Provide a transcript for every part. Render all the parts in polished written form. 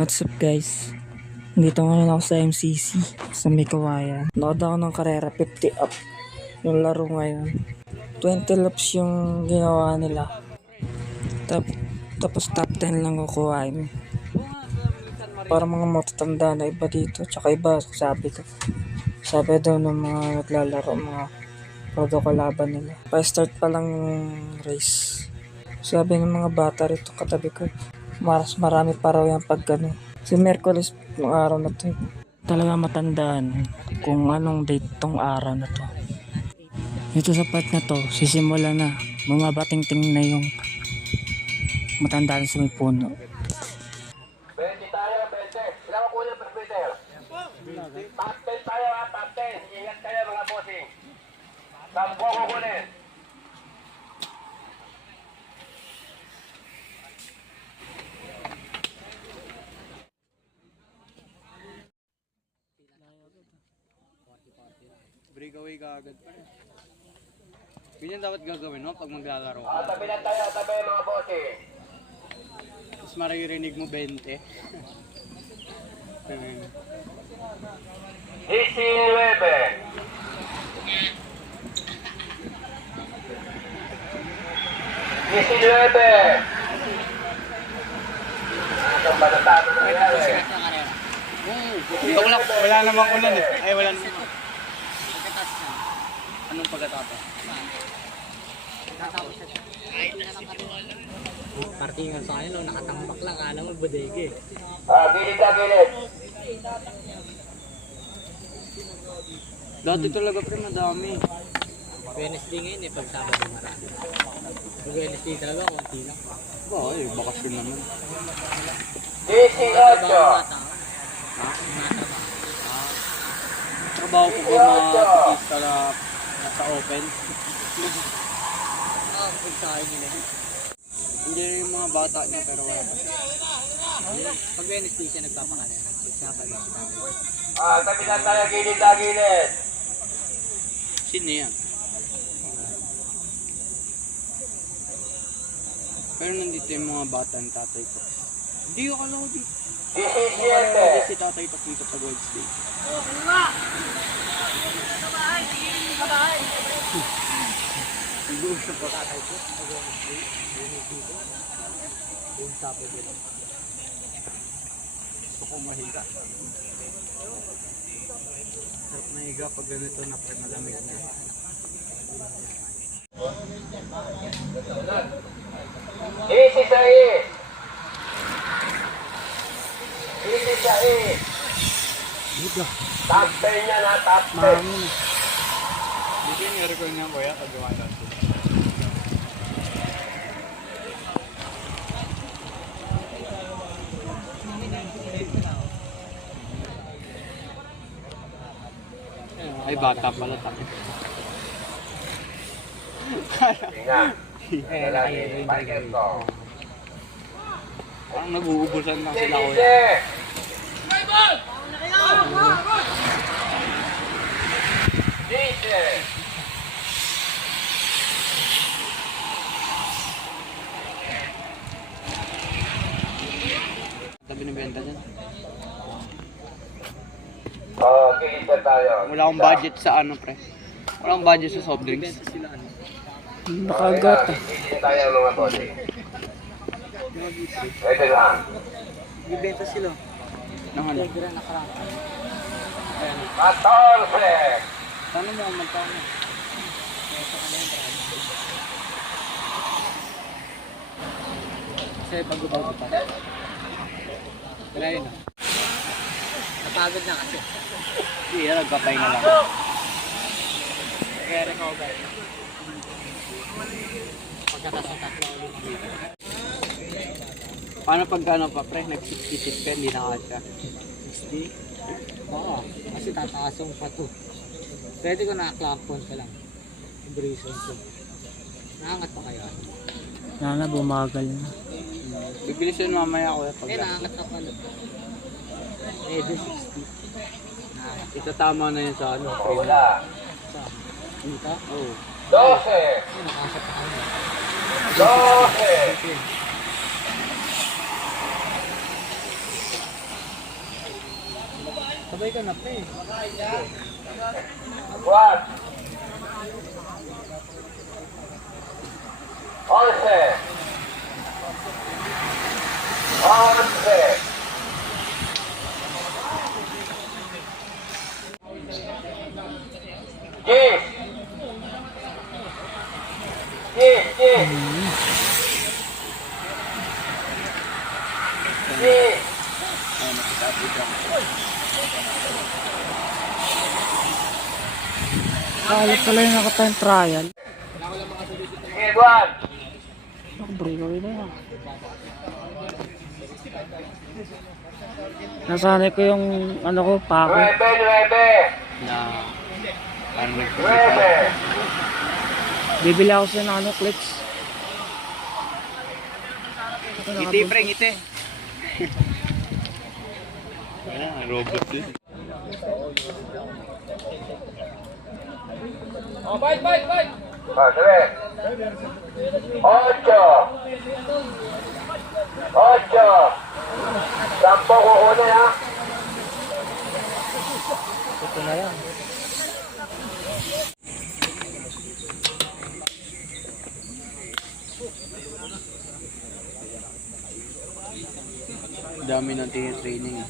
What's up guys? Dito ngayon ako sa MCC sa may Kawayan. Nood ako ng karera 50 up yung laro ngayon. 20 laps yung ginawa nila. Tapos top 10 lang kukuhain. Para mga matatanda na iba dito. Tsaka iba sabi daw ng mga naglalaro, mga prodo kalaban nila. Pa-start pa lang yung race. Sabi ng mga bata rito katabi ko, marami pa raw yan pag gano'n. Si Merkulis ng araw na to. Talaga matandaan kung anong date tong araw na to. Dito sa part na to, sisimula na. Bumabating-ting na yung matandaan sa may puno. 20 tayo, 20. Ilang ako yung presbyter? Top 10 tayo ha, top 10. Ingat kayo mga bossing. Sampo ko kunin. Breakaway ka agad pa rin. Ganyan dapat gagawin mo pag maglalaro ka. Tabi lang tayo, tabi mga bossing. Tapos maririnig mo 20. Ganun. 19. Anong panatalo na nangyari? Wala namang ulan eh. Ay, wala namang. Anong pagkatapos? Partingan sa akin, nakatambak lang, alam mo, bodega eh. Gilid na gilid. Dati talaga pre, madami. Wednesday ngayon eh, pag Sabado marami. Pag Wednesday talaga, konti lang. Ba, ay, bakasyon naman. 18. Trabaho ko ba mga artista na nasa open? Pag sa akin nila. Hindi rin yung mga bata niya pero wala pa. Pag Wednesday siya nagpapakalera. Pag Sabado siya namin. Tabi lang tayo, gilid na gilid. Sino yan? Pero nandito yung mga bata ng tatay ko. Hindi ko kala ko dito. 17. Si tatay ko dito pag Wednesday. Siguro sa tatay ko, pag Wednesday, dito. Yung Sabado dito. Gusto ko mahiga. Sarap na higa pag ganito na pre, malamig na. Easy sa E. Easy sa E. Top 10 yan ha, top 10. Dito yung i-record niya kuya pag gawa natin. Ay, bata pala tayo. Tingnan. Lalaki, biker ko. Parang nag-uubusan lang sila kuya. Easy. Easy. Ito binibenta dyan. Gilid na tayo. Wala akong budget sa ano pre. Wala akong budget sa soft drinks. Nakagat. Gilid tayo mga bossing. Pwede lang. Ibenta sila. Nang ano? Pagdira nakaraan. 14. Sana mo ang magkano? Kasi pag-ubaw pa. Wala yun ah. Napagod na kasi. Hindi, nagkapay na lang. Kaya rin ako guys. Pagkatas ng tatlo ulit dito. Paano pag ano pa pre? Nag-60 ka, hindi nakasya. 60? Oo. Kasi tataasong pa to. Pwede ko naka-clampon ka lang. Vibration ko. Nakangat pa kayo. Sana bumagal na. Bibilis yun mamaya kuya pag Nakangat na pala. Pwede 60. Nakangat. itatama na yun sa ano. Wala. Sa dito? Oo. 12. Nakasap pa kami. 12. Sabay ka na, pre. What? 11. 11. Yes. Yes, yes. Yes. Kahit pala yung nakatime trial. Sige, Juan. Breakaway na yan. Nasanay ko yung ano ko, pako. 9, 9. Na parang 9. Bibili ako sa ng ano, clips. ngiti, pre, ngiti. Robot din. Ah, sabi. 8. 8. 10 kukunin ha. Ito na yan. Dami ng training.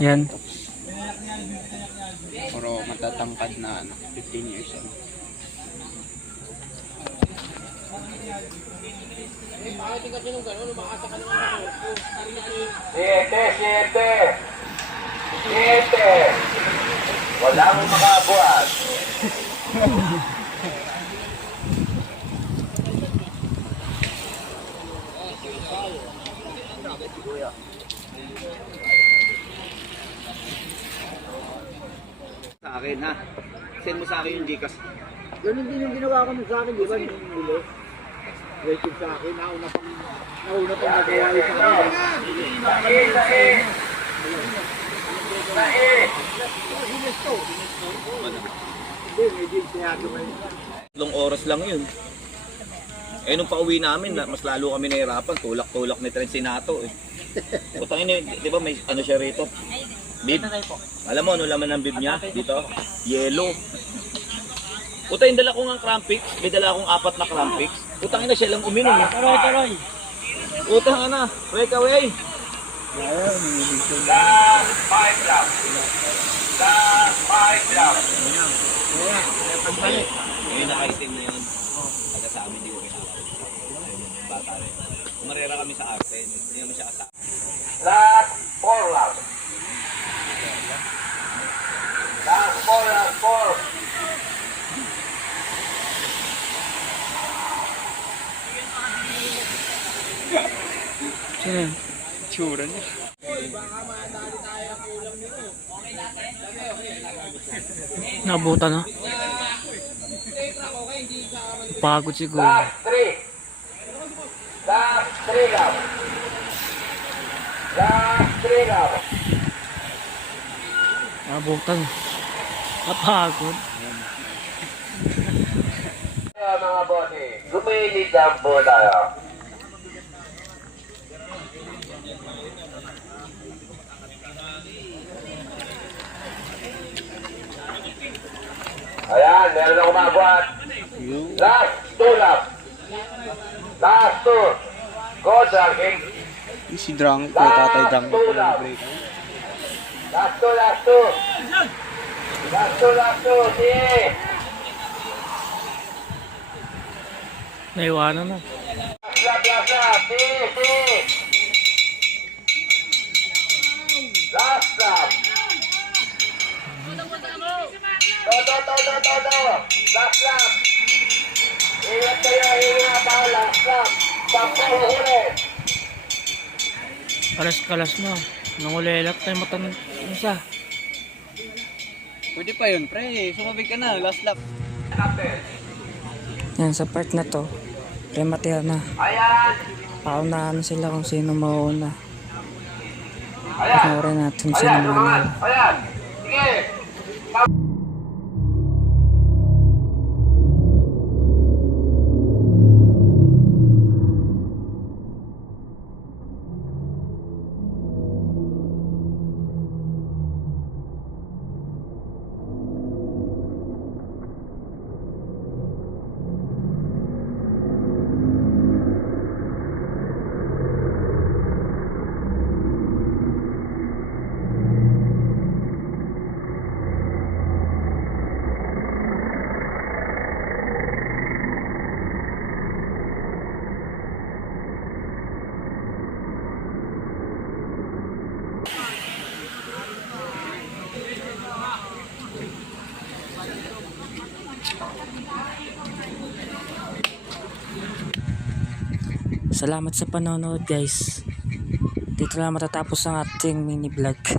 Yan. Puro matatangkad na 15 years old. Siete. Walang makabuhat. Sa akin ha. Send mo sa akin yung Gcash. Ganun din yung ginawa ko sa akin, di ba? Yung huli. Rated sa akin, nauna pang nagawa yung sa akin. Hindi, medyo yung sinabi mo yun. 3 oras lang yun. Eh nung pauwi namin, mas lalo kami nahirapan. Tulak-tulak ni Trensinato eh. Putang ina, di ba may ano siya rito? Bib. Alam mo ano laman ng bib niya dito? Yellow. Putang dala ko ng Crampix. May dala akong 4 na Crampix. Putang ina siya lang uminom eh. Taroy. Putang ina, wake away. Last 5 laps. Last 5 laps. Ngayon nakaitim na yun. Taga sa amin, di ko kinakalit. Bata rin. Umarera kami sa arte. Hindi naman siya kasama. Last 4 laps. Last 4. Sino yun? Tsura niya. Nabutan na. Pagod siguro. Last 3. Last 3 laps. Last 3 laps. Nabutan. Napagod. Kaya mga bossy, gumilid lang po tayo. Ayan, meron na kumabot. Last 2 laps. Last 2. Go, Draging. Si Drang, kaya tatay Drang. Last 2. Sige. Naiwanan na. Last lap. Sige. Last lap. Todo. Last lap. Ingat kayo, last lap. Tapos huli. Kalas-kalas na. Nangulelak tayo matan isa. Pwede pa yun, pre. Sumabig ka na. Last lap. Yan, sa part na to, prematir na. Ayan. Paunahan sila kung sino mauna. Ayan. Panoorin natin sino manalo. Ayan. Sige. Salamat sa panonood guys. Dito na matatapos ang ating mini vlog.